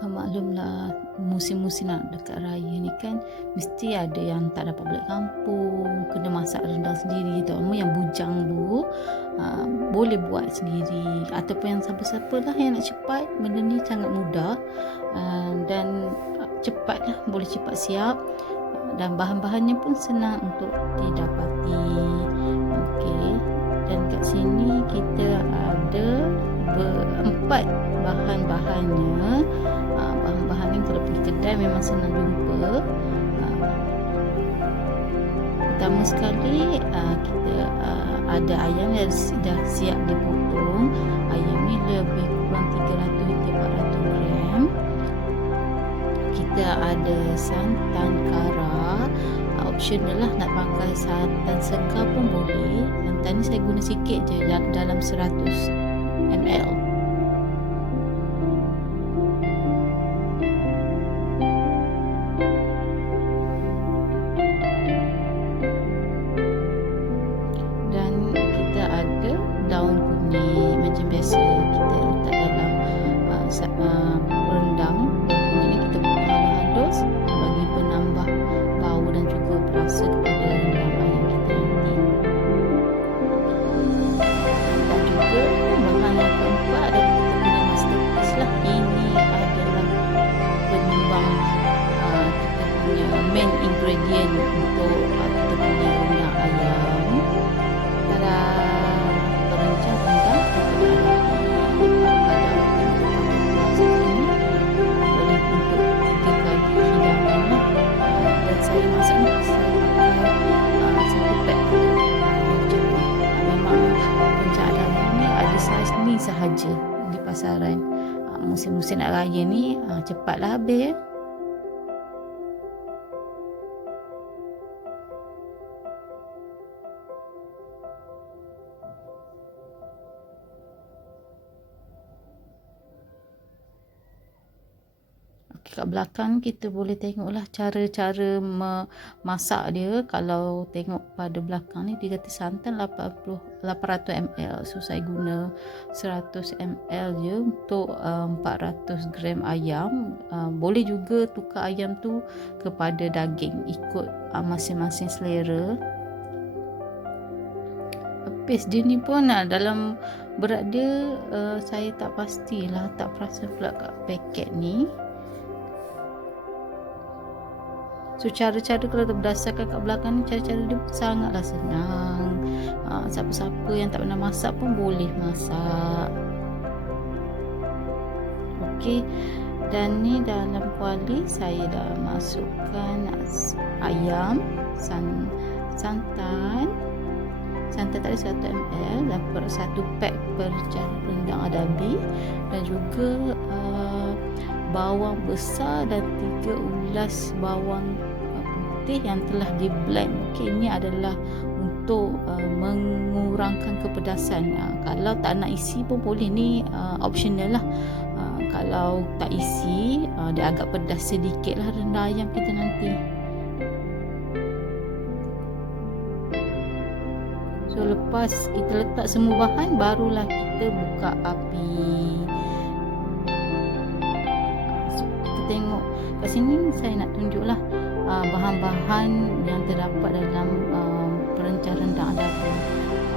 Maklumlah musim-musim nak dekat raya ni kan mesti ada yang tak dapat balik kampung, kena masak rendang sendiri. Terutama yang bujang tu boleh buat sendiri, ataupun yang siapa-siapa lah yang nak cepat. Benda ni sangat mudah dan cepat lah, boleh cepat siap, dan bahan-bahannya pun senang untuk didapati. Okey, dan kat sini kita ada berempat bahan-bahannya. Bahan-bahan ni kalau pergi kedai memang senang jumpa. Pertama sekali kita ada ayam yang dah siap dipotong. Ayam ni lebih kurang 300 hingga 400 gram. Kita ada santan kara, optional lah, nak pakai santan segar pun boleh. Santan ni saya guna sikit je, dalam 100 ml. Dan kita ada daun kunyit macam biasa kita letak dalam rendang. Daun kunyit ni kita potong halus-halus bagi penambah bau dan juga perasa kepada rendang ayam kita nanti. Dan juga bahan yang keempat adalah kita punya masterpiece lah. Ini adalah penyumbang kita punya main ingredient untuk kita punya rendang ayam. Perencah rendang kita pada plastik ini boleh untuk 3 kali hidangan lah. Dan saya masak ni saya pakai satu pack macam ni. Memang perencah ayam ni ada saiz ni sahaja di pasaran. Musim-musim nak raya ni cepatlah habis. Kat belakang kita boleh tengoklah cara-cara memasak dia. Kalau tengok pada belakang ni dia kata santan 800 ml. So saya guna 100 ml je untuk 400 gram ayam. Boleh juga tukar ayam tu kepada daging, ikut masing-masing selera. Paste dia ni pun dalam berat dia saya tak pastilah, tak perasan pula kat paket ni. So cara-cara kalau berdasarkan kat belakang ni, cara-cara dia sangatlah senang. Siapa-siapa yang tak pernah masak pun boleh masak. Okey, dan ni dalam kuali saya dah masukkan ayam, santan tadi 100 ml, dapat 1 pack perencah rendang adabi, dan juga bawang besar dan 3 ulas bawang putih yang telah di blend. Okey, ini adalah untuk mengurangkan kepedasan. Kalau tak nak isi pun boleh, ni optional lah. Kalau tak isi, dia agak pedas sedikit lah rendang ayam kita nanti. So lepas kita letak semua bahan, barulah kita buka api. Tengok kat sini saya nak tunjuklah bahan-bahan yang terdapat dalam perencah rendang adabi.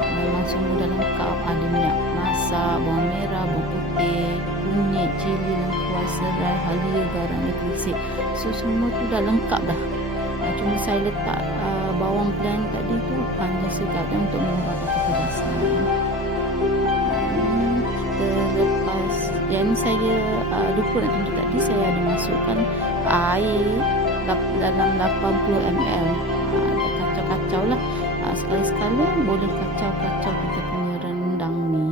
Memang semua dah lengkap. Ada minyak masak, bawang merah, bawang putih, kunyit, cili, lengkuas, serai, halia, garam dan kerisik. So semua tu dah lengkap dah. Cuma saya letak bawang blend tadi tu hanya sekadar untuk mengubahkan kepedasan. Lepas yang ni saya lupa nak tunjuk tadi, saya ada masukkan air dalam 80 ml. Kacau-kacau lah, sekali-sekala boleh kacau-kacau kita punya rendang ni.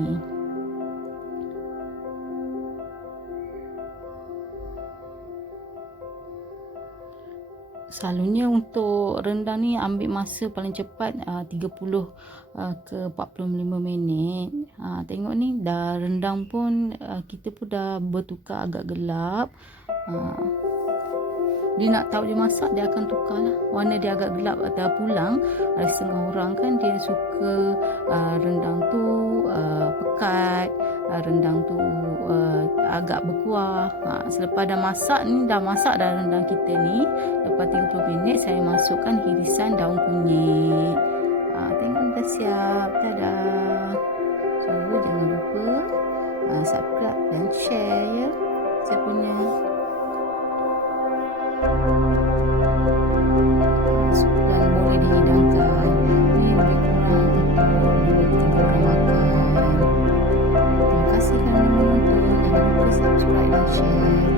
Selalunya untuk rendang ni ambil masa paling cepat 30 ke 45 minit. Tengok ni dah rendang pun kita pun dah bertukar agak gelap. Dia nak tahu dia masak, dia akan tukar lah warna dia agak gelap atau pulang. Ada setengah orang kan dia suka rendang tu pekat, rendang tu agak berkuah. Selepas dah masak dah rendang kita ni, lepas 30 minit saya masukkan irisan daun kunyit. Tengok dah siap. Dadah. So jangan lupa subscribe dan share ya saya punya. Dan boleh dihidangkan. Ini lebih kurang untuk 3 orang makan. Terima kasih kerana menonton. Jangan lupa subscribe dan share.